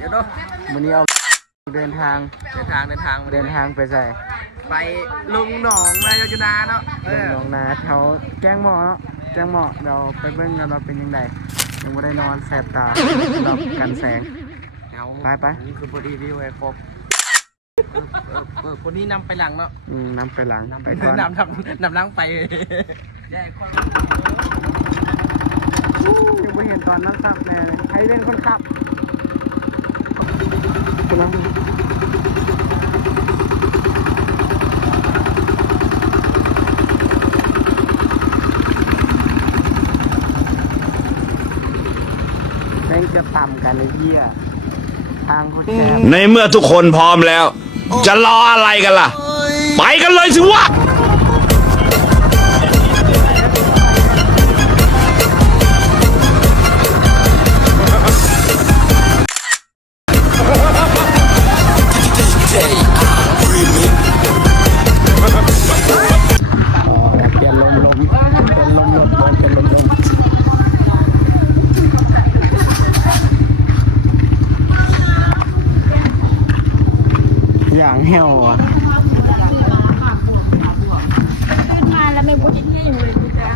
เดี๋ยวเนาะ วันนี้เอาเดินทางไปใส่ไปลุงหนองนายนาเนาะลงนาแถวแกงหมอเนาะแกงหมอเราไปเบิ่งกันเราเป็นยังไงยังไม่ได้นอนแสบตาเรากันแสงไปนี่คือพอดีวิวไอ้ครบคนนี้นำไปหลังเนาะนำไปหลังไปก่อนนำหลังไปยังไม่เห็นตอนนั้นขับเลยใครเป็นคนขับแม่งจะต่ำกันเลยเหี้ยทางเขาแคบในเมื่อทุกคนพร้อมแล้ว จะรออะไรกันล่ะ ไปกันเลยสิวะเปลี่ยนลมอย่างเหี่ยวอ่ะขึ้นมาแล้วไม่พูดจริงๆเลยจ้ะ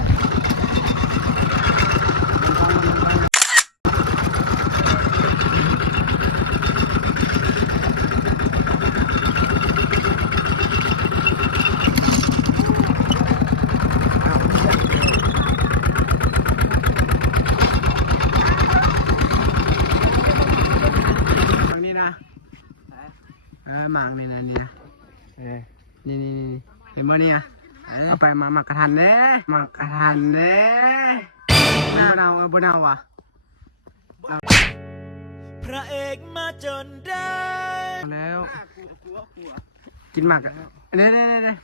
หมากนี่นะเนี่ยนี่เห็นบ่เนี่ยเอาไปหมักกระทันเด้หมักกระทันเด้บนเอาอ่ะพระเอกมาจนได้แล้วกินหมักเนี่ย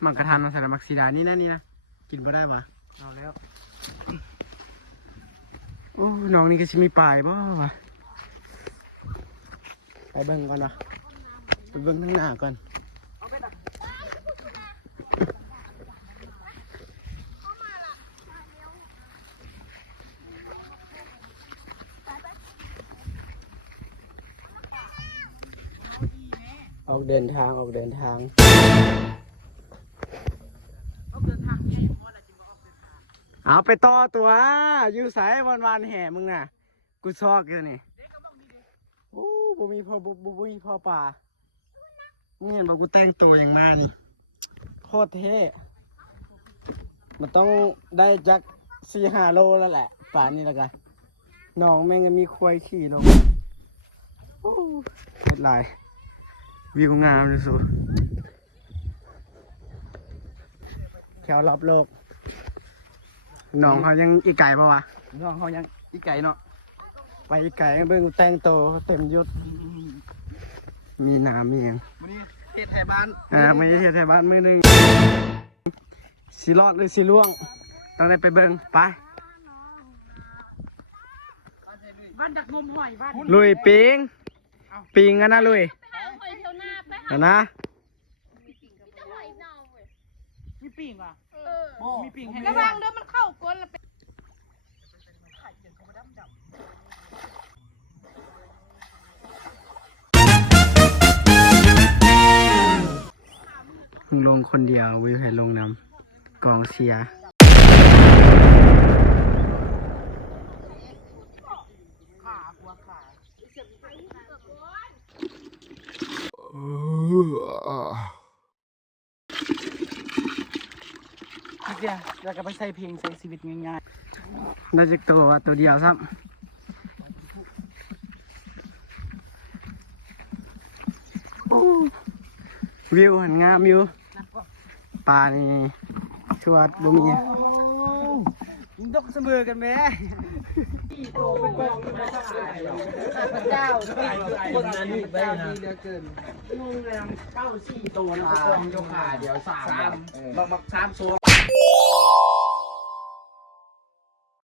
หมักกระทันมาใส่หมักสีดานี่นะกินบ่ได้ปะเอาแล้วโอ้น้องนี่ก็ชิมีปลายบ่วะไปเบิ่งก่อนนะไปเบิ่งข้างหน้าก่อนออกเดินทางเอาไปต่อตัวอยู่สายวันแห่มึงน่ะกูซอกอยู่นี่โอ้บ่มีพอป่ามึงเห็นบอกกูแต่งตัวอย่างนั้นโคตรเท่มันต้องได้จัก4-5 โลแล้วแหละป่านี่แล้วกันน้องแม่งก็มีควายขี่ลงโอ้เฮ็ดลายวิวงามเลยสุดแถวรอบโลกน้องเขายังอีไก่ปะวะน้องเขายังอีไก่เนาะไปอีไก่เบิ่งแต่งตัวเต็มยศมีน้ำมีอย่างเทศไทยบ้านไม่ใช่เทศไทยบ้านมือหนึ่งสีรอดหรือสีล่วงต้องได้ไปเบิ่งไปบ้านดักงมหอยบ้าน ลุยปิงกันนะลุยนะมีปิ่งอ่ะมีปิ่งให้ระวังเด้อมันเข้าก้นแล้วลงคนเดียววิวให้ลงนำกองเชียร์เดี๋ยวเราก็ไปใส่เพลงใส่ชีวิตง่ายๆน่าจะตัวเดียวซ้ำวิวหันงามวิวปลานี่ชวดบุมียกเสมอกันไหมเจ้าคนนั้นนี่เจ้าดีเหลือเกินงงเลย9-4 ตัวละยกขาเดี๋ยว3มัก3ตัว